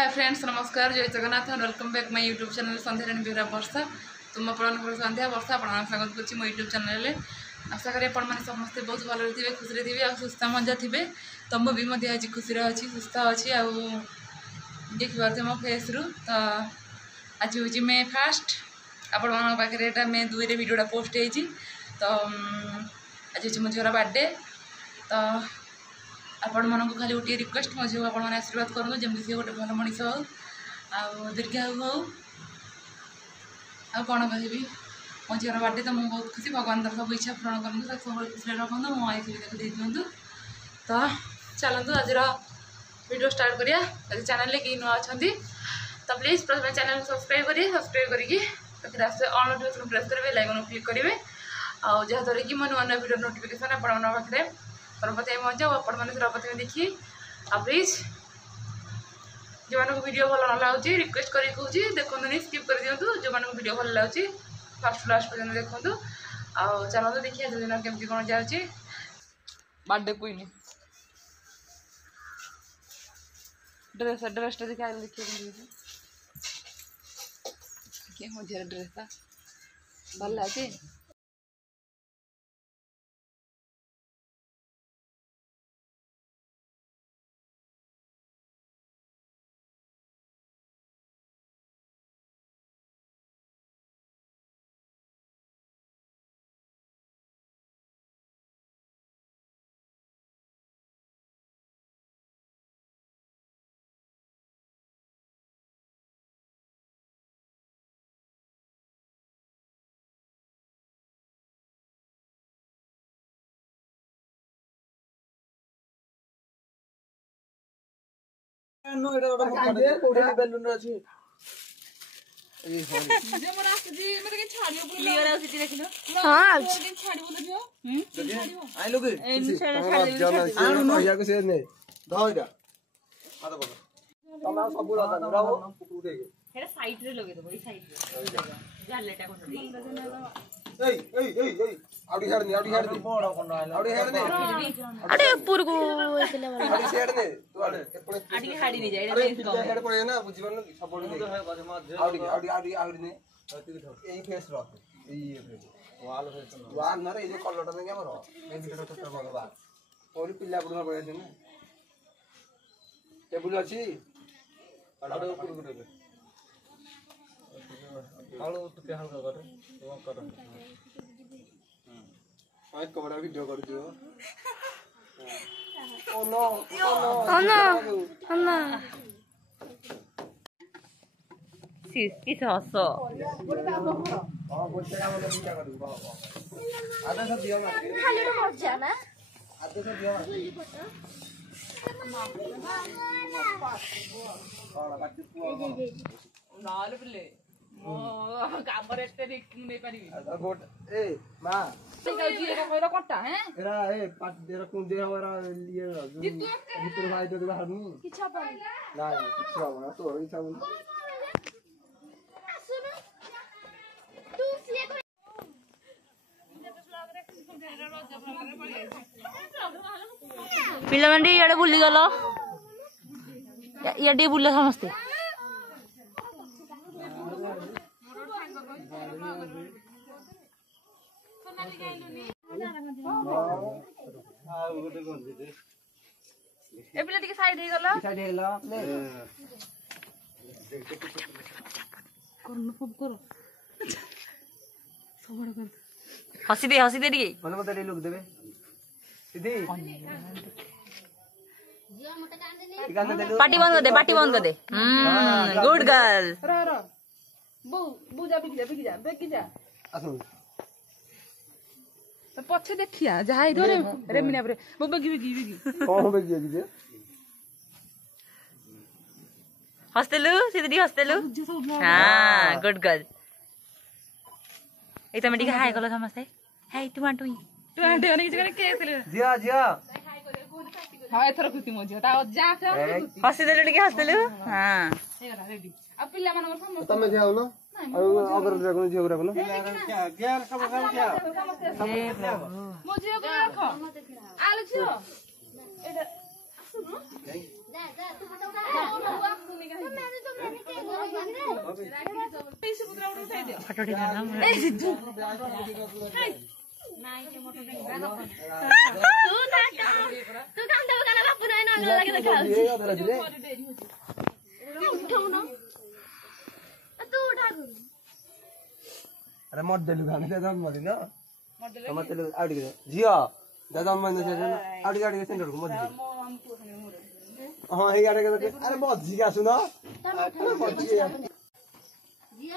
हाय friends नमस्कार जय Jagannath welcome back my YouTube channel Sandhya Behera वर्षा तुम अपन संध्या वर्षा अपन स्वागत कर मो यूट्यूब चैनल आशा करें आपण मैंने समस्ते बहुत भल थे खुशी थे आ सुस्थ मजा थे तो मुझे आज खुशी अच्छी सुस्थ अच्छी देख पारे मो फेस रु तो आज हूँ मे फास्ट आपण पाखे मे 2 वीडियोटा पोस्ट होती तो आज हूँ मो झीर बर्थडे तो आपण मन को खाली गोटे रिक्वेस्ट मो झील आपने आशीर्वाद करूँ जमी सी गोटे भल मनीष हो दीर्घायु हो कौन कहि मो झीर बर्थडे तो मुझे बहुत खुशी भगवान सब इच्छा पूरण करूँ सब खुशी रखु मो आई सुविधा दे दिंतु तो चलतु आज वीडियो स्टार्ट करिया आज चैनल कई नुआ अच्छा तो प्लीज प्रथम चैनल सब्सक्राइब करिए सब्सक्राइब करके ऑल नोटिफिकेशन प्रेस करेंगे लाइक क्लिक करेंगे और जहाँद्वारा कि मो नुआ नुआ वीडियो नोटिफिकेशन आपण पाखे सर्वप्रथम मजा आपण मैंने सर्वप्रथम देखिए आ प्लीज जो मानक वीडियो भल न लगे रिक्वेस्ट कर कहूँ देखो नहीं स्किप कर दिंतु जो मानक वीडियो भल लगे फास्ट लास्ट पर्यटन देखूँ आ चलते देखिए आज दिन केमती कौन जाऊँगी बर्थडे क्वीन ड्रेसटा देखिए देखिए मो झील ड्रेसटा भल लगे नो एटा ओटा कोडी बेलून अछि ए सॉरी जे मोर आसी मते के छाडियो बोल क्लियर आसी देखिलो हां दिन छाडी बोल दियो आई लोगे एन छाडी आनु न या के से नै द एटा आ द बोल तमा सब लगा राव पुकु दे हेरा साइड रे लगे दो ई साइड रे जालेटा कोन ए आउडी हेड ने बड़ कोन आइला आउडी हेड ने अरे ऊपर को एतले वाला आउडी हेड ने तू आडे एपड़े आडी हाडी नहीं जाए अरे हेड पड़े ना बुझी बन सब बड़ी दे आउडी ने एई फेस रख एई फेस वाल ना रे ए कलरटा ने हमर ए भिडियो तो भगवा और पिल्ला बुढ़ा पड़े छै ना टेबल अछि आडे ऊपर को दे आलो तो हल्का कर वो कर आज कबड़ा वीडियो कर दियो ओ नो सिस किस हसो हां बोलते हम लोग क्या करूं आधा सब दिया ना खाली तो मत जाना आधा सब दिया नाल बले मो कामरे एते रिस्क नै पारिबी गोट ए मां जी एका कोइरा कोटा हैं एरा ए पाट देरा कोन दे हमरा लिए भीतर भाई तो बाहर नु किछा पानी ना किछ होना तो होई सब सुनो तू सिए पिलामंडी याडे बुली गलो याडे बुल्ला समस्ते ए पिला टिके साइड हे गलो करनो खूब करो सबड़ कर हसी दे टिके मन मत ले लोग देबे सीधी पार्टी बंद कर दे गुड गर्ल रा बू जा बिक जा असो तो पछे देखिया जहा इधर रे मिना रे बो बगी कौन बेगी जे हस्तेलु सीधी हस्तेलु हां गुड गर्ल ए तमे टिके हाय गलो समस्ते हाय तू आंटू आंटे के जगह के थले जिया हां एथर खुशी मजे ता जा हस्तेलु टिके हस्तेलु हां एरा रेडी आ पिल्ला मन समस्त तमे जाओ ना अगर जगन जियो रखो क्या गेर सब क्या मजे को रखो आलु छियो एटा सुनो जा तू ଫଟୋ ଟିକେ ନା अरे मत देलु खाने जन्म दिन मत देलु आउट के झियो जन्म दिन से आउट के सेंटर को मत हां हे गाडे के अरे मत झिगा सुन झिया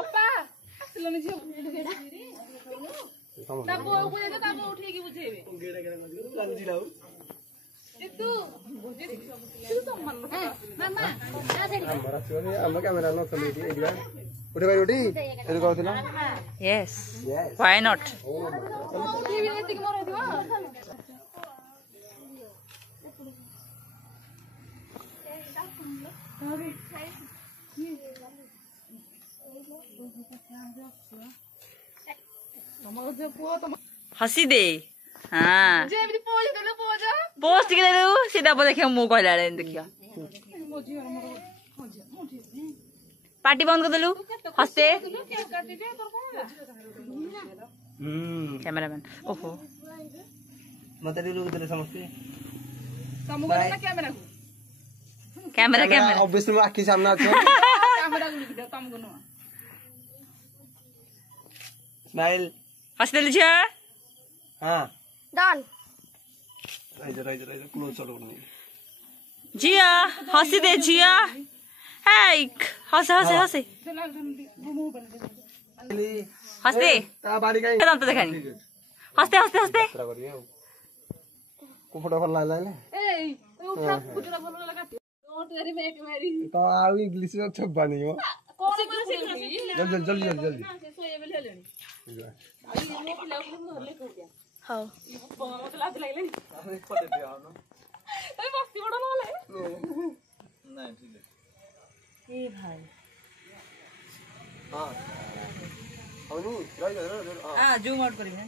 ओपा असलमे झियो ता बो को जे ता बो उठे की बुझेबे गेडा गेडा मत लाल जिराउ तू तो मन मामा हमरा छोरी हम कैमरा न चलेती एडिया उठे भाई उठी एदु कहथिला यस व्हाई नॉट उठी भी नेति के मरो दिवा हसी दे हाँ जेबी पोज देलो पोज पोस्ट के देलु सीधा बोले देखियो मु कहला रे देखियो पार्टी बंद कर देलु हंसते कैमरामैन ओहो मत देलु देले समझते तमु ना कैमरा को कैमरा कैमरा ऑब्वियसली मैं आखी सामने आछो कैमरा को लिख दे तमु को स्माइल हंस देलु छ हां डन राइज क्लोज चलो जिया हंसी दे जिया हाय हंस हंस हंस हंस दे ता बाड़ी काई दांत देखानी हंसते हंसते हंसते करिए को फोटो भल लागला ए उठा फुटरा भलो लगा तो तेरी में एक मेरी तो आउ इंग्लिश में छब्बा नहीं हो कौन बोले से जल्दी सोए बेले लेनी आई ले ले कर दिया हां मत लाज लागले अरे पटे दे आओ ना ए मस्ती बड़ा वाला है नहीं ठीक है ए भाई हां औनी राइज हां जूम आउट करी ना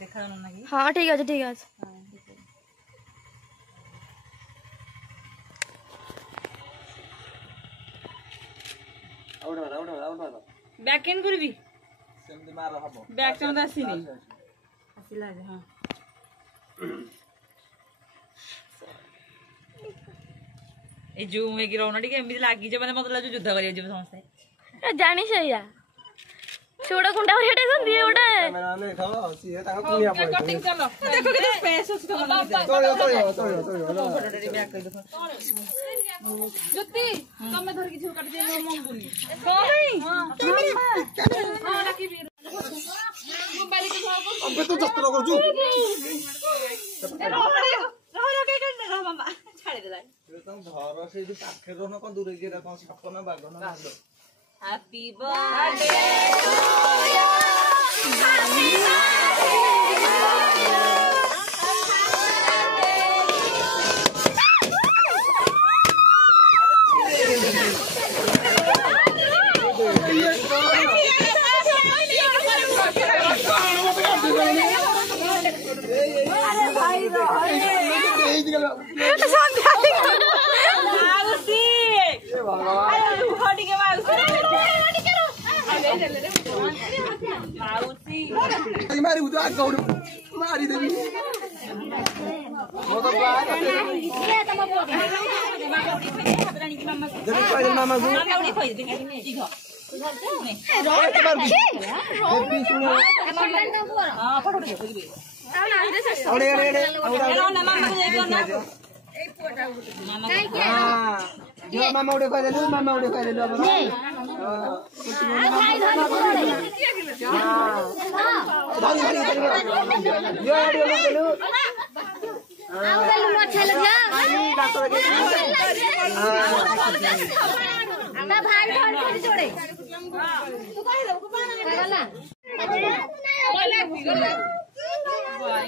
देखा ना कि हां ठीक है आउट बैक कैन करबी सेमती मार हबो बैक कैन आसीनी आसिला जे हां ए जूम हे गिरौना टिके एमि लागी जे माने मत लाजु युद्ध करिया जे समस्ते जानी सैया छोड़ कुंडा हेटा कोन दिए ओटा कैमरा ने खाओ सी है ताको कुनिया पड़े कटिंग चलो देखो के स्पेस उस तो तोड़ियो फोटो रे बैक कर दो जुत्ती तमे धर की काट दे मम बुनी कोई हां लकी भी मोबाइल के भाव अबे तो जत्र करजु रहो के करने रहो मामा छाड़े दे तुम घर से जो पाखे रहो न कोन दूर के कोन सपना बागो ना हालो हैप्पी बर्थडे मारी उतो आग गौड़ मारी देबी मो तो प्लान जब कोई मामा को उड़ी खोई दे ठीक हो हां फोटो दे अरे ना मामा को देखो ना जो मामा उड़े कह देलु अब भाई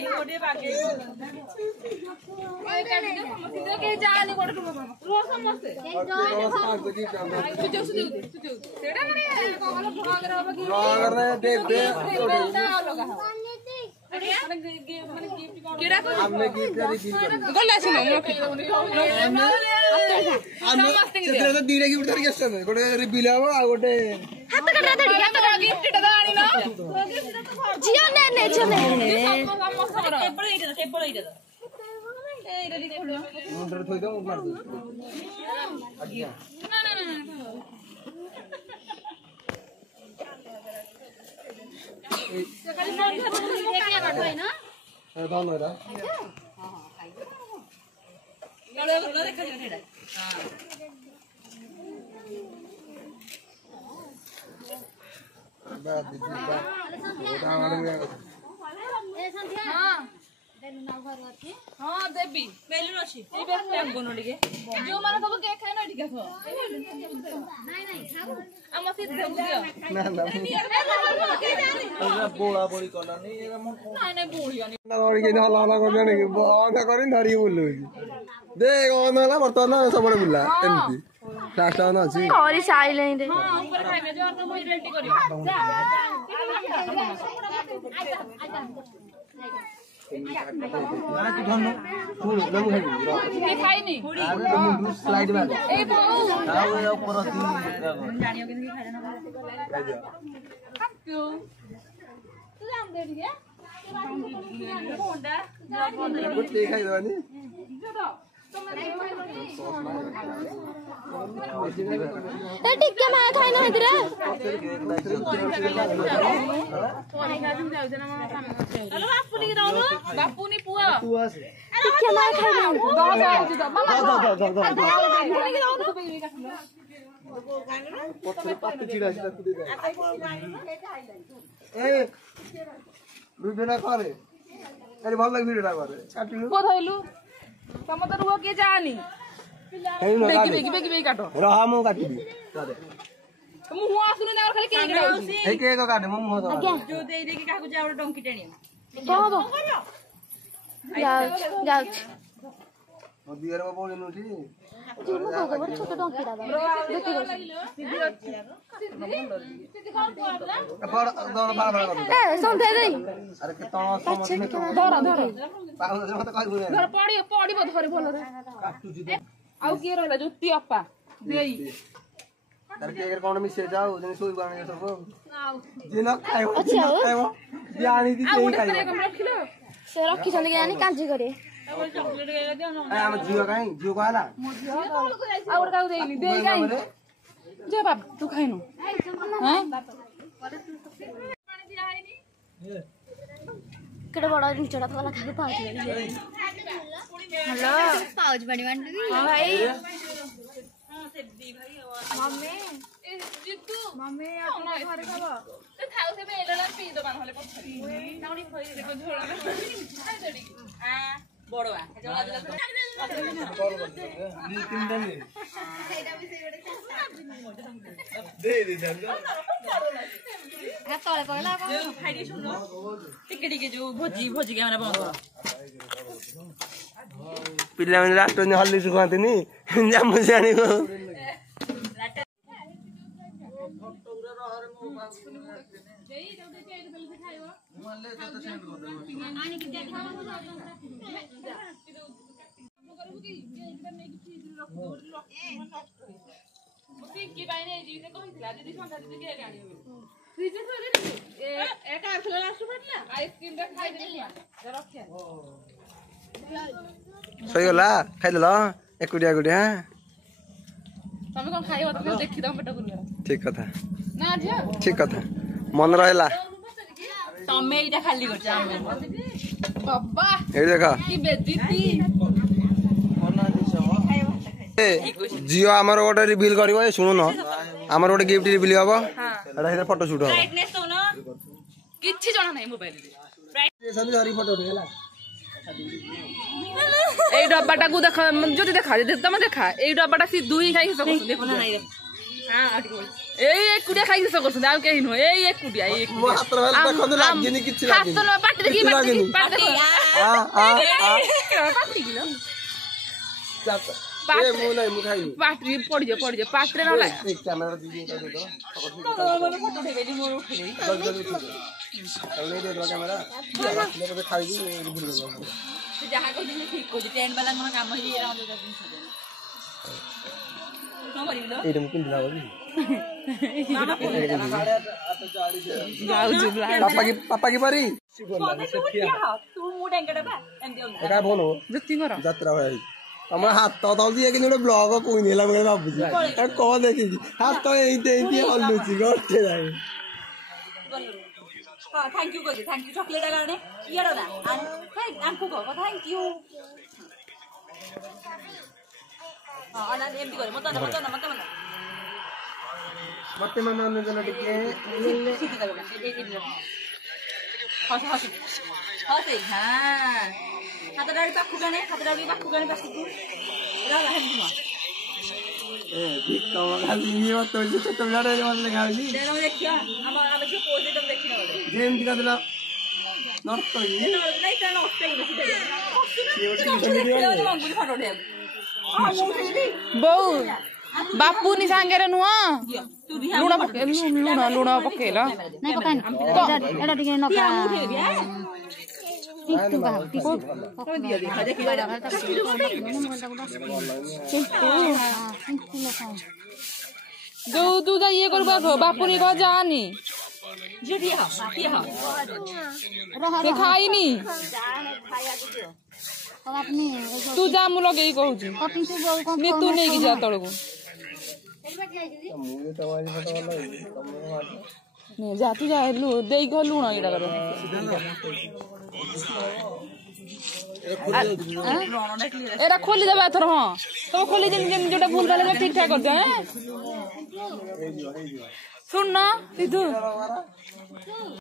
गोटे बागे के जाने कोड रो समझते सुजो सेडा माने कोगला भाग रे दे लगा केड़ा को हमने गिफ्ट रिवील कर गला छिनो हम सेतरे तो दीरे गिफ्ट धरि गेस्ट में गोटे रिवील हबो आ गोटे हाथ कटा धड़ी हाथ कटा गिफ्ट टा आनी न जियो ने जियो ने केवल एइटा मुंडर थोइ दो मार दो आज्ञा दोनों रा बात दीदी बात ओटा वाले में हां देबी बेलुन अछि ए बेलुन गोनो लिगे जो माने सब केक खाइ न ठीक है हम से देबु दियो ना ना बोला बोली करना नहीं ये मन नहीं बोलियो ना और के हला हला कर जाने के बंद करिन धरि बोलु देख ऑन हला बर्तमान सबरे बुला एमती लास्ट ऑन अछि करी साइलेंट हां ऊपर खाइबे जो तो मोई रेडी करियो ना तू धन फूल लमु खाइ के खाइनी अरे मुंडू स्लाइड मार ए बाऊ आ वो ऊपर दी जानियो कि खाइ ना खाइ जा क्यों तू जान दे दिए गुट्टी खाइ दवानी ए टिक्के में खाइ ना इधर हेलो बापू नि दाउनु बापू नि पुआ तू आसे टिक्के में खाइ ना पत्थर पाती चिड़ा चिड़ा कुदी दे ए रुबेना करे अरे ভাল লাগে ভিডিওটা করে কাটিলু को धइलु तम त रुओ के जानी হেই না बेगी बेगी काटो रहा मु काटी दी करे मु हुआ सुनु ना खाली केक डाउसी हे के को काटे मु मुह जो देई दे कि काकू जावड़ डंकी टेनियो क्या हो जाओ जाओ दियर में बोले नुठी छोटो डंकी दादा बड़ दोन बार बार ए संथे दे अरे के तण समझ में तो धर धर पाऊ दे मत कहबो धर पड़िबो धरि भलो रे आउ के रहला जुत्ती अप्पा देई तर के अगर कोन मिसे जाओ जने सोई बाने सब जिन खाइबो अच्छा हो बियानी दी आ के उठे खाइबो कम रखिलो से रखी छन के जानी कांजी करे चॉकलेट के दियो ना ए हम जियो काई जियो कहला आ उड़का देइनी देई काई जे बाप तू खाइनु हैं केडे बड़ा निचड़ा वाला खाके पाउच हेलो पाउच बनी बंडी हां भाई मम्मी ए जितू मम्मी अपना घरे खाबो तो खाउ से बेलला पी दो बान होले पछरी नाउनी खोई देखो झोला खाइ दड़ी आ बड़वा झोला दिला दे दे जंगा तले पड़ला खाइडी सुनो टिके टिके जो भोजी भोजी के हमरा बंद पिल्ला में लास्ट ने हल्ली सुखांतिनी जामु जानी को की बाइने जीते कहितला दीदी संता दीदी के गाड़ी फ्रिज में थोड़े ए एटा आरथला लास्ट फटला आइसक्रीम रे खाइ देली रखे सही गला खाइ देला एकुडिया गुडिया तमे कोन खाइबो त देखि दम पेट गुलिया ठीक कथा ना जिया ठीक कथा मन रहला तमे इटा खाली करछ आमे बाबा ए देखा की बेदिती जियो हमर गोटे रिवील करबो ए सुनो न हमर गोटे गिफ्ट रिवील हबो एटा हिरे फोटो शूट हबो ब्राइटनेस तो ना किछि जणा नै मोबाइल रे सभी हरी फोटो उठेला এই ডব্বাটা গু দেখা যদি দেখা তুমি দেখা এই ডব্বাটা সি দুই খাই সব দেখো ना नहीं हां आटी बोल এই একুডিয়া খাই সব করছ আর কেই নো এই একুডিয়া এই মো হাত রে দেখো লাগিনি কিছি লাগিনি হাত নো পাটি দেখি পাটি দেখো आ आ পাটি গিলো चाप ए मु नहीं मु खाइनी पाट्री पड़ जा पाट्रे न लाग एक कैमरा दीजिए तो दे दो मैंने फोटो उठेबे नी मोर उठेबे जल्दी जल्दी उठा चल दे दो कैमरा ले के खाई दी भूल गया तू जहां को दिन ठीक को टेंट वाला मन काम ही एरा दे दिन से नो मरिलो एटा मु पिंडला बोली मामा फोन पापा की बारी तू मु डेंगडा बा एंदी ओला एका बोलो जति कर यात्रा होई हमरा हाथ तो दौदी है कि जोड़े ब्लॉग कोई नहीं ला मैं बाबूजी ए को देखी हाथ तो एई हल्लुची गटे जाए हां थैंक यू चॉकलेट आगाने येडो ना आंकु को थैंक यू हां अना एंदी करे मत मते मन मन जन टिके हस हां हातडाडी पाखु गाने पास तू रा हेंदी मा ए ठीक कम खाली ये तो छोट बिलाड़े मन लगाउली देनो देखिया हम जो पोज एकदम देखिना बोले गेम दिखा देला नॉट तो ये नहीं तो नॉट पे ये टीवी दिया मंगुल फोटो दे हां मु उठेली बौ बापू नि सांगे रे नुआ तू भी लुण पकेला नहीं पकानी एडा टिके नका टिकटु बा को दिया देखा जो तू जा ये करबा बापू नि कह जानी जो दिया हां से खाइनी अपनी तू जा मु लगे कहू छी कटिंग से बोल को नी तू नहीं की जा तळगु मुझे तो वाली फोटो वाला तुम ने जा तू जा लु देई गो लुण एटा कर एरा खोली देबा थर हां तो खोली जेम जोटा भूल भाले ठीक ठाक कर दे हैं सुन ना तू